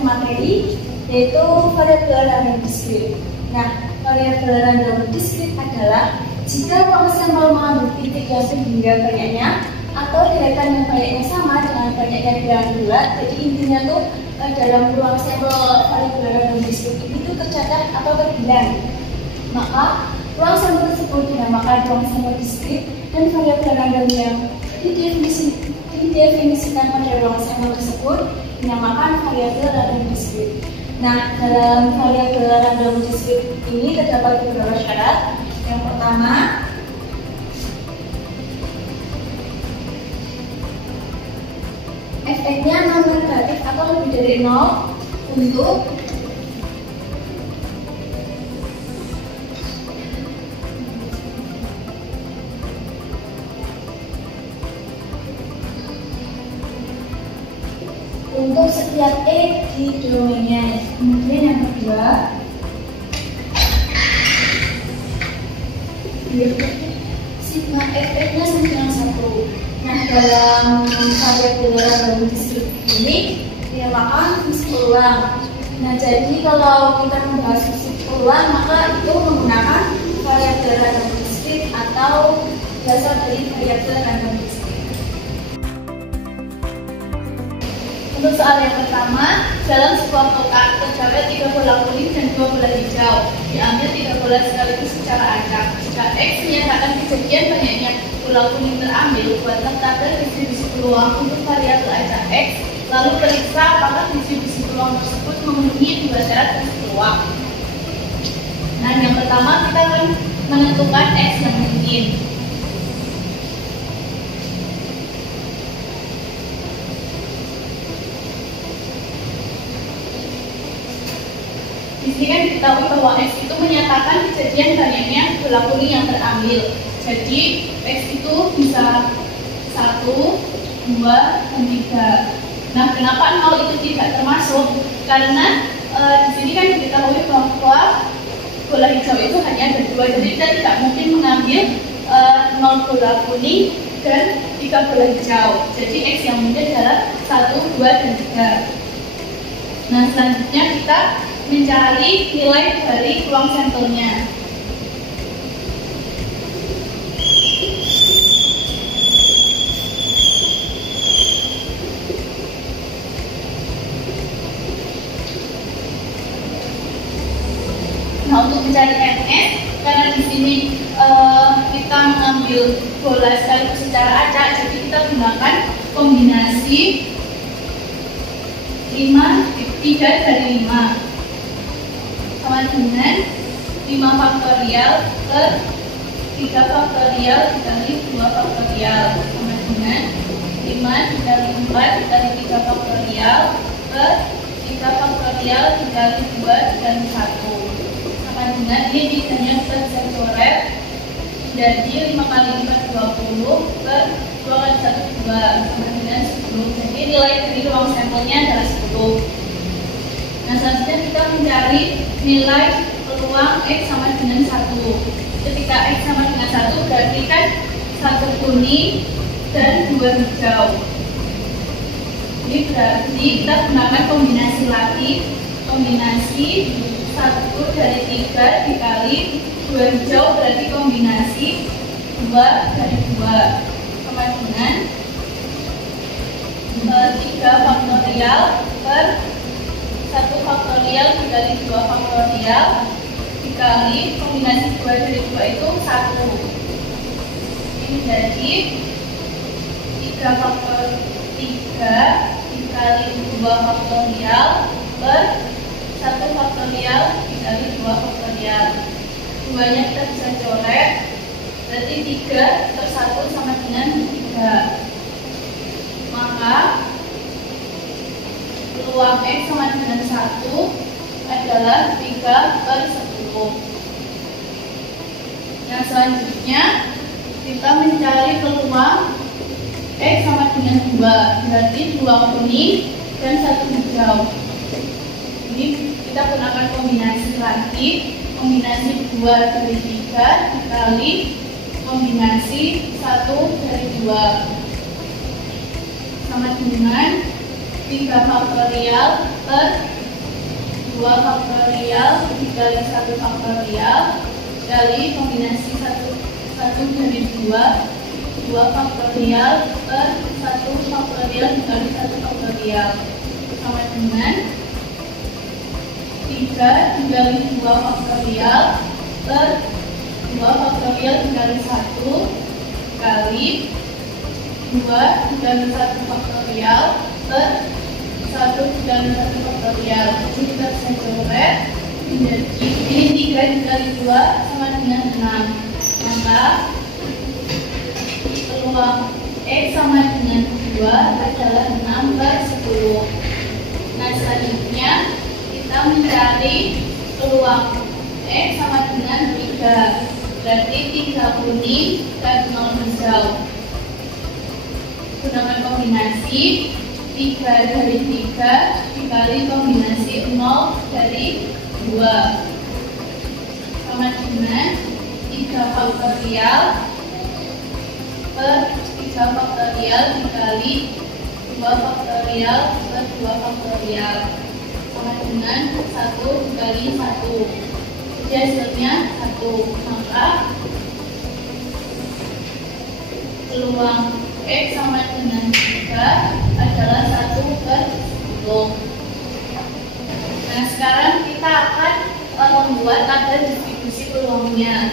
satu materi, yaitu variabel random discrete. Nah, variabel random discrete adalah jika ruang sampel mengandung titik yang sehingga banyaknya atau deretan yang banyaknya sama dengan banyaknya bilangan bulat. Jadi intinya tuh dalam ruang sampel variabel random discrete ini tuh tercatat atau terbilang. Maka ruang sampel tersebut dinamakan ruang sampel discrete dan variabel random yang didefinisikan pada ruang sampel tersebut dinamakan variabel random discrete. Nah, dalam variabel random discrete ini terdapat beberapa syarat. Yang pertama, fn-nya non negatif atau lebih dari 0 untuk setiap E di domainnya. Kemudian yang kedua, sigma fn-nya sama dengan 1. Nah, dalam variabel random discrete ini dinamakan fungsi peluang. Nah, jadi kalau kita membahas fungsi peluang, maka itu menggunakan variabel random discrete atau dasar dari variabel random discrete. Untuk soal yang pertama, dalam sebuah kotak terdapat 3 bola kuning dan 2 bola hijau. Diambil 3 bola sekaligus secara acak. Jika X menyatakan kejadian banyaknya bola kuning terambil, buatlah tabel distribusi peluang untuk variabel acak X, lalu periksa apakah distribusi peluang tersebut memenuhi 2 syarat fungsi peluang. Nah, yang pertama kita akan menentukan X yang mungkin. Di sini kan diketahui bahwa X itu menyatakan kejadian banyaknya bola kuning yang terambil. Jadi X itu bisa 1, 2, dan 3. Nah, kenapa 0 itu tidak termasuk? Karena di sini kan diketahui bahwa bola hijau itu hanya ada 2, jadi kita tidak mungkin mengambil 0 bola kuning dan 3 bola hijau. Jadi X yang mungkin adalah 1, 2, dan 3. Nah, selanjutnya kita mencari nilai dari ruang sampelnya. Nah, untuk mencari Ns, karena di sini kita mengambil bola sekaligus secara acak, jadi kita gunakan kombinasi 3 dari 5 sama dengan 5 faktorial per 3 faktorial dikali 2 faktorial sama dengan 5 dikali 4 dikali 3 faktorial per 3 faktorial dikali 2 dikali 1 sama dengan ini biasanya kita bisa coret jadi 5 kali 4 20 per 2 kali 1 2 sama dengan 10. Jadi nilai dari ruang sampelnya adalah 10. Nah, selanjutnya kita mencari nilai peluang X sama dengan 1. Ketika X sama dengan 1 berarti kan 1 kuning dan 2 hijau. Ini berarti kita gunakan kombinasi lagi. Kombinasi 1 dari 3 dikali 2 hijau berarti kombinasi 2 dari 2 sama dengan 3 faktorial per 1 faktorial dikali 2 faktorial dikali kombinasi 2 dari 2 itu 1. Ini menjadi 3 faktor 3 dikali 2 faktorial per 1 faktorial dikali 2 faktorial. 2-nya kita bisa coret, berarti 3 per 1 sama dengan 3. Maka peluang X sama dengan 1 adalah 3 per 10. Nah, selanjutnya kita mencari peluang X sama dengan 2, berarti 2 kuning dan 1 hijau. Ini kita gunakan kombinasi lagi, kombinasi 2 dari 3 dikali kombinasi 1 dari 2 sama dengan 3 faktorial per 2 faktorial dikali 1 faktorial kali kombinasi 1 dari 2 faktorial per 1 faktorial dikali 1 faktorial sama dengan 3 dikali 2 faktorial per 2 faktorial dikali 1 kali 2 dikali 1 faktorial per 1 dikali 1 faktorial. Jadi kita bisa coret menjadi ini 3 dikali 2 sama dengan 6. Maka peluang X sama dengan 2 adalah 6 per 10. Nah selanjutnya kita mencari peluang X sama dengan 3. Berarti 3 kuning dan 0 hijau. Gunakan kombinasi 3 dari 3 dikali kombinasi 0 dari 2 sama dengan 3 faktorial per 3 faktorial dikali 2 faktorial per 2 faktorial sama dengan 1 dikali 1. Jadi hasilnya 1. Maka peluang X sama dengan 3 adalah 1 per 10. Nah sekarang kita akan membuat tabel distribusi peluangnya.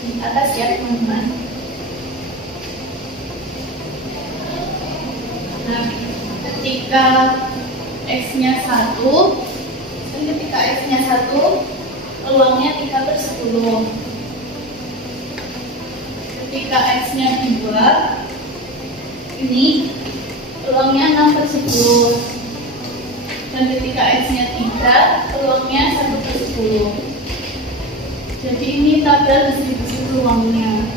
Di atas ya teman-teman. Nah ketika X-nya 1, peluangnya 3 per 10. Ketika X-nya 2, ini peluangnya 6 per 10. Dan ketika X-nya 3, peluangnya 1 per 10. Jadi ini tabel distribusi peluangnya.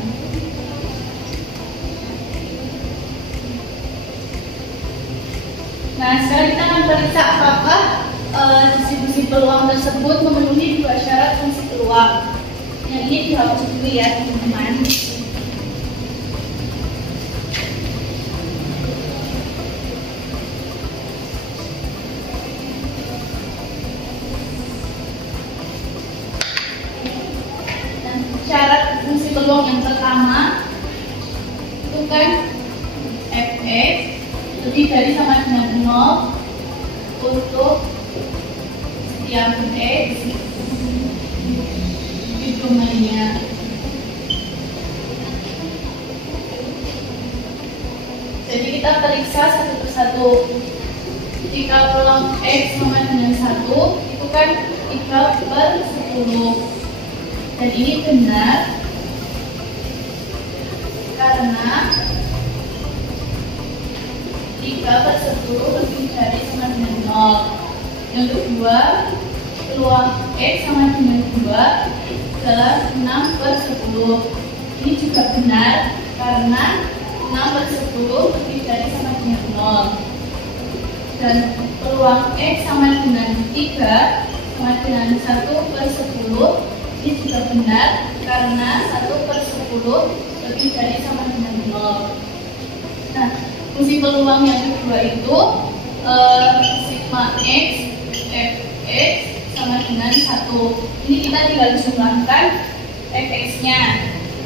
Nah sekarang kita akan periksa apakah distribusi peluang tersebut memenuhi 2 syarat fungsi peluang. Yang ini dihapus dulu ya teman-teman. Syarat fungsi peluang yang pertama itu kan fx lebih dari sama dengan 0 untuk setiap x di domainnya. Jadi kita periksa satu persatu. Jika peluang x sama dengan 1 itu kan 3 per 10. Dan ini benar karena 3 per 10 lebih dari sama dengan 0. Yang kedua, peluang X sama dengan 2 adalah 6 per 10. Ini juga benar karena 6 per 10 lebih dari sama dengan 0. Dan peluang X sama dengan 3 sama dengan 1 per 10. Ini juga benar karena 1 per 10 lebih dari sama dengan 0. Nah, fungsi peluang yang kedua itu sigma x fx sama dengan 1. Ini kita tinggal jumlahkan fx-nya.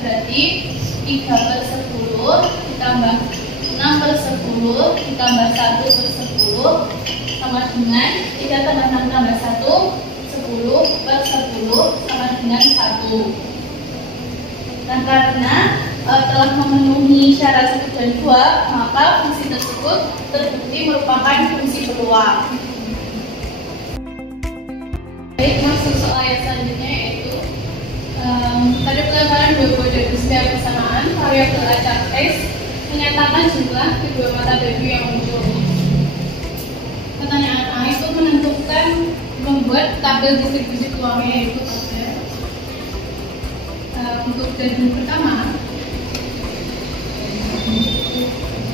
Berarti 3 per 10 ditambah 6 per 10 ditambah 1 per 10 sama dengan 3 tambah 6 tambah 1 10 per 10 sama dengan 1. Nah karena telah memenuhi syarat 1 dan 2, maka fungsi tersebut terbukti merupakan fungsi peluang. Baik, masuk soal yang selanjutnya yaitu pada pelemaran dua buah debu secara bersamaan, variabel acak X menyatakan jumlah kedua mata debu yang muncul. Pertanyaan A itu menentukan membuat tabel distribusi peluangnya, yaitu tabel untuk debu pertama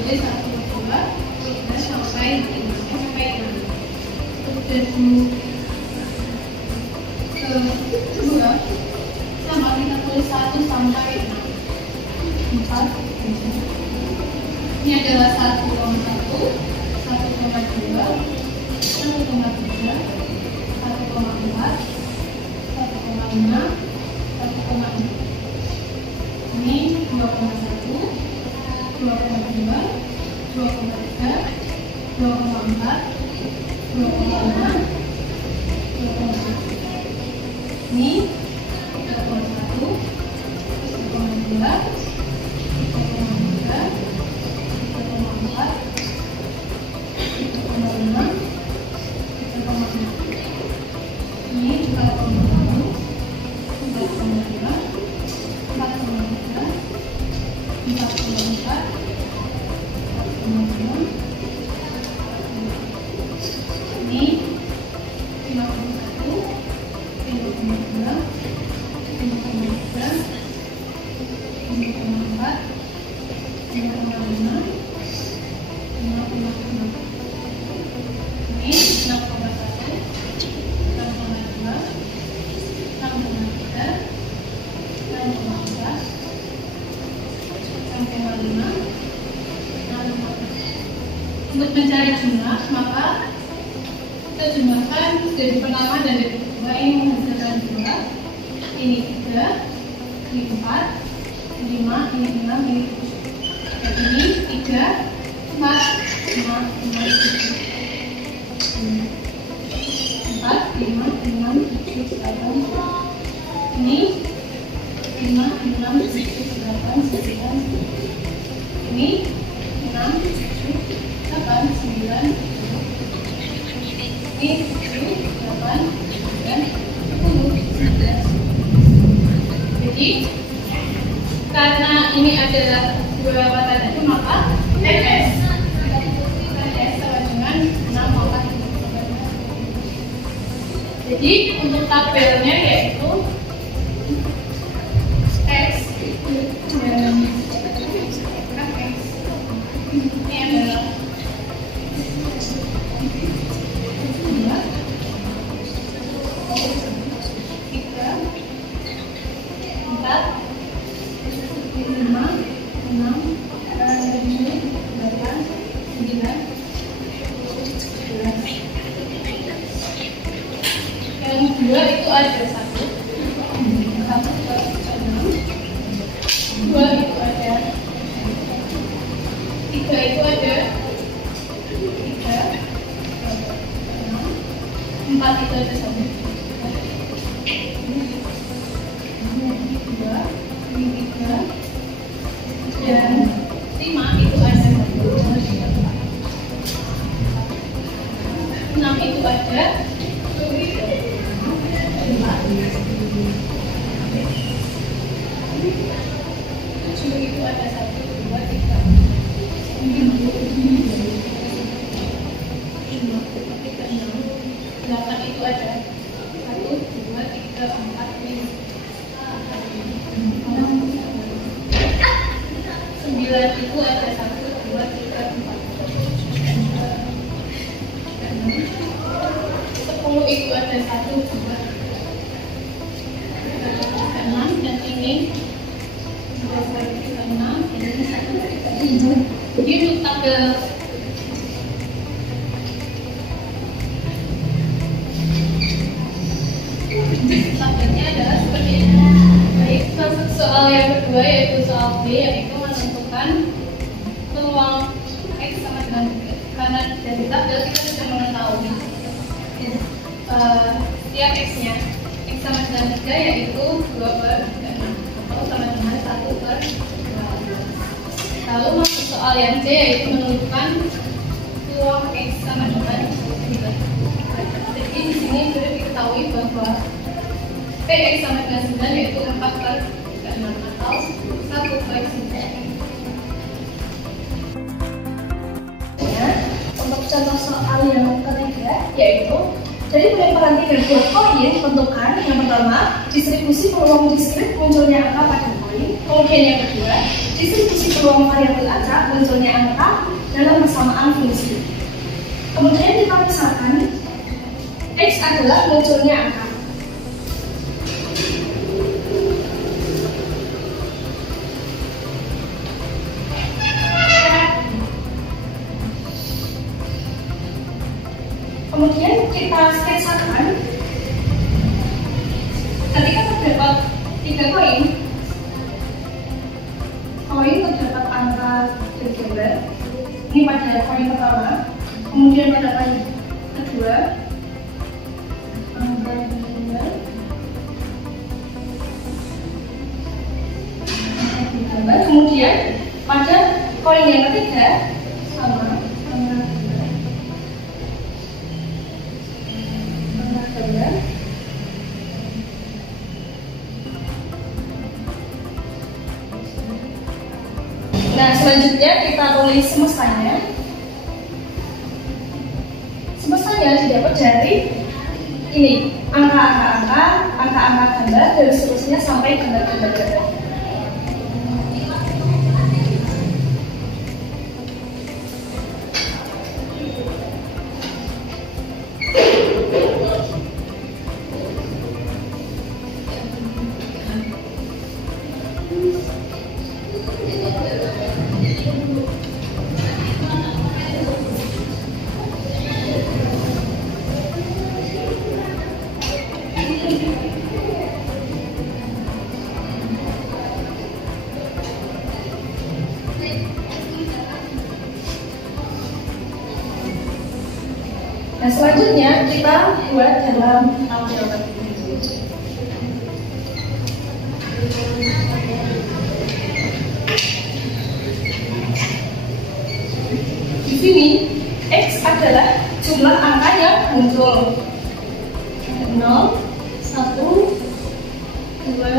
jadi 1, 2, 3 sampai 5 untuk debu kedua sama kita tulis 1 sampai 6 4 Ini adalah 1,1, 1,2, 1,3, 1,4, 1,5, 1,6. Ini 2,1, 2,2, 2,3, 2,4, 2,5, 2,6. Ini 3,1, 3,2, 3,3, 3,4, 3,5, 3,6. Ini 4,1, 4,2, 4,3, 4,4, 4,5. Ini 51, 52, 53, 54, 55, 56. Ini 6,1, 6,2, 6,3, 6,4, 6,5, 6,6. Untuk mencari jumlah, maka kita jumlahkan dari pertama dan dari kedua ini menghasilkan jumlah. Ini 3, ini 4, ini 5, ini 6, ini 7. Dan ini 3, 4, 5, 6, 7. 4, 5, 6, 7, 8. Ini 5, 6, 7, 8, 9. Ini 6, 7, 8, 9. Ini 7, 8, 9, 10, 11. Jadi karena ini adalah beberapa tanda itu, maka TS sama dengan 6 maka 7. Jadi untuk tabelnya yaitu X dan X. Ini adalah 2 itu ada 1, 1 plus 6, 2 itu ada 3 itu ada 3, 6, 4 itu ada 1, ini 2, ini 3, dan 5 itu ada 1, 6 itu ada 7 itu ada 1, 2, 3, 8 itu ada 1, 2, 3, 4, 5, 9 itu ada 1, 2, 3, 4, 10 itu ada 1, 2, 6, dan ini 2, 3, 6, ini 1, 3, 6. Jadi untuk tabel tabelnya adalah seperti ini. Baik, masuk soal yang kedua yaitu soal B, yaitu menentukan peluang X sama dengan 3. Karena dari tabel kita sudah mengetahui setiap X-nya X sama dengan 3 yaitu 2 per 6 atau sama dengan 1 per 2. Lalu masuk soal yang C yaitu menentukan peluang X sama dengan 9. Jadi di sini sudah diketahui bahwa PX sama dengan 9 yaitu 4 per 6 atau 1 per 9. Untuk contoh soal yang ketiga yaitu dari pelemparan 3 buah koin, tentukan yang pertama distribusi peluang diskrit munculnya angka pada koin. Kemudian yang kedua distribusi peluang variabel acak munculnya angka dalam persamaan fungsi. Kemudian kita misalkan X adalah munculnya angka. Kemudian kita sketsakan ketika terdapat 3 koin terdapat angka dan gambar. Ini pada koin pertama, kemudian pada koin kedua angka dan gambar. Kemudian pada koin yang ketiga sama angka gambar. Nah, selanjutnya kita tulis semestanya. Semestanya didapat dari ini, angka-angka gambar, dan seterusnya sampai gambar-gambar. Nah, selanjutnya kita buat dalam aljabar. Di sini X adalah jumlah angka yang muncul. 0, 1, 2,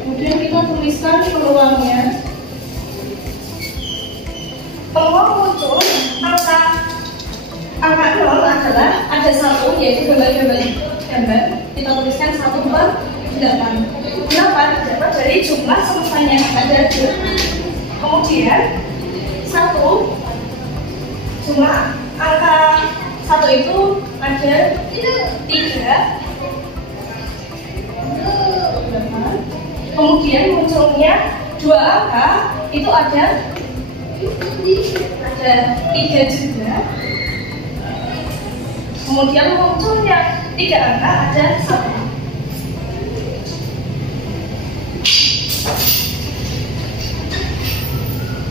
kemudian kita tuliskan peluangnya. Peluang muncul angka 0 adalah ada 1, yaitu gambar. Kita tuliskan 1 per 8. 8 dapat dari jumlah semestanya ada 2. Kemudian 1, jumlah angka 1 itu ada 3. Kemudian munculnya 2 angka itu ada 3 juga. Kemudian munculnya 3 angka ada 1.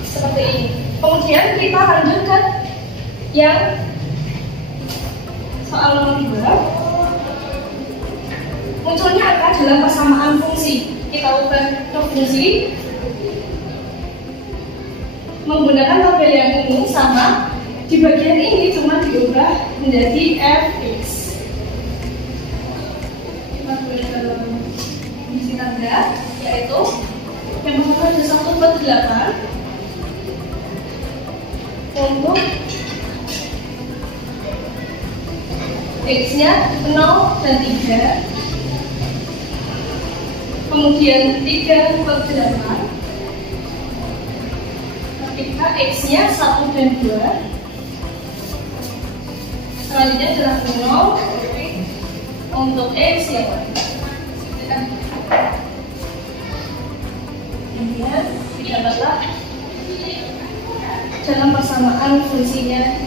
Seperti ini. Kemudian kita lanjutkan yang soal nomor 2. Munculnya angka dalam persamaan fungsi. Kita ubah ke fungsi menggunakan tabel yang ini sama. Di bagian ini cuma diubah menjadi fx. Kita tulis dalam fungsi tanda, yaitu yang pertama ada 1 per 8 untuk x-nya 0 dan 3. Kemudian 3 per 8 ketika X-nya 1 dan 2. Selanjutnya adalah 0 untuk X yang kemudian didapatlah dalam persamaan fungsinya